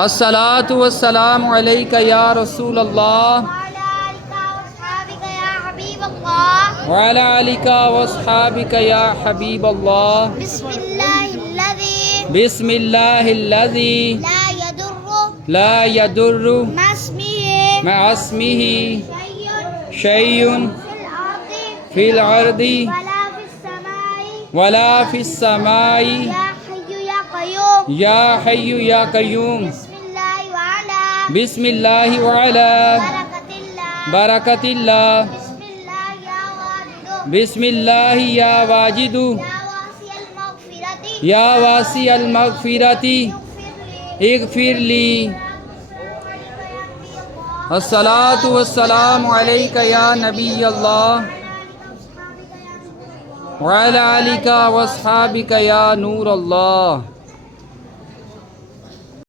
الصلاۃ والسلام علیک یا رسول اللہ وعلی آلک واصحابک یا حبیب اللہ بسم اللہ الذی لا یضر مع اسمہ شیء فی الارض ولا فی السماء یا حی یا قیوم بسم اللہ وعلا برکت اللہ بسم اللہ یا واجد یا واسع المغفرت اغفر لی الصلاۃ والسلام علیک یا نبی اللہ وعلی آلک واصحابک یا نور اللہ.